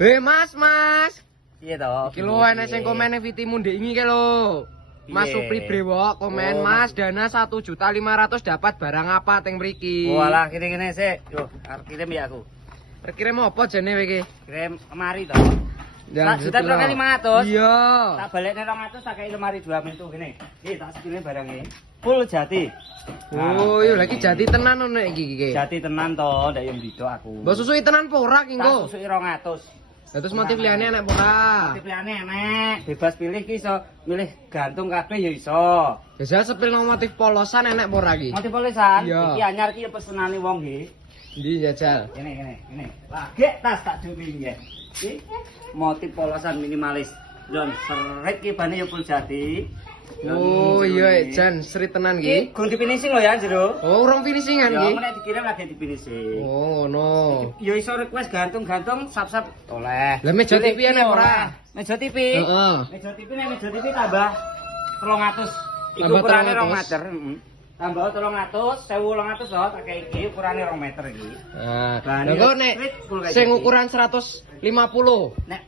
Mas, Mas. Iya toh. Iki lho enek sing komen Vitimu ndek iki ki lho. Mas Supri Brewok komen, Mas dana 1.500.000 dapat barang apa teng mriki? Walah kene-kene sik. Yo, arep kirim ya aku. Kirim apa jane kowe iki? Kirim lemari toh. Tak juta 500. Iya. Tak balekne 200 tak kei lemari 2 pintu kene. Iki tak sekile barangnya. Full jati. Oh, iya lagi jati tenan ono iki. Jati tenan toh, ndak yo ndidok aku. Mbok susui tenan apa ora ki engko? Tak susuki 200. Terus motif liyane enek apa ora? Motif liyane enek. Bebas pilih ki iso milih gantung kabeh ya iso. Biasa sepil nang motif polosan enek apa ora ki? Motif polisan Iya. iki anyar ki pesenane wong nggih. Ndi jajal? Ini. Lah, gek tas tak jumi nggih. Iki motif polosan minimalis. Jon seret ki bane yo full jati. Oh iya jan sri tenan Iki ki. gun di finishing lho ya jero. Oh, urung finishingan Ya ki. nek dikirim lagi di finishing. Oh, ngono. Ya iso request gantung-gantung sap-sap oleh. Lah meja TV enek ora? Meja TV. Heeh. Meja TV tambah 300. Iku Tambah ukurane 300. 2 meter, heeh. Tambah 300, 1.200 lho tak kei iki ukurane 2 meter iki. Nah, Bahannya lha kok nek street full kayak sing jadi. ukuran 150. Nek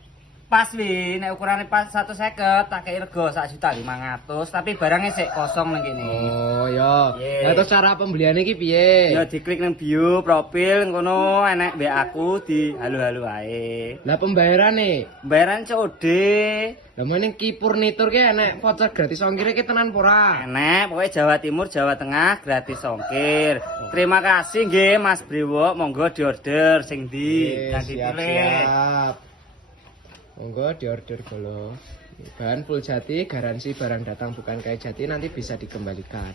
pas wi, nek ukurane pas 150 tak kei rego 1.500.000, tapi barangnya sik kosong nang kene. Oh, ya. Iya. Lah terus cara pembeliane iki piye? Ya diklik nang bio profil ngono enek mbek aku di halo-halo ae. Lah pembayarane? Bayaran COD. Lah meneng ki furnitur ki enek voucher gratis ongkir ki tenan apa ora? Enek, pokoknya Jawa Timur, Jawa Tengah gratis ongkir. Terima kasih nggih Mas Brewok, monggo diorder sing ndi, nang dipilih. Siap. Monggo diorder dulu. Bahan full jati, garansi barang datang bukan kayak jati nanti bisa dikembalikan.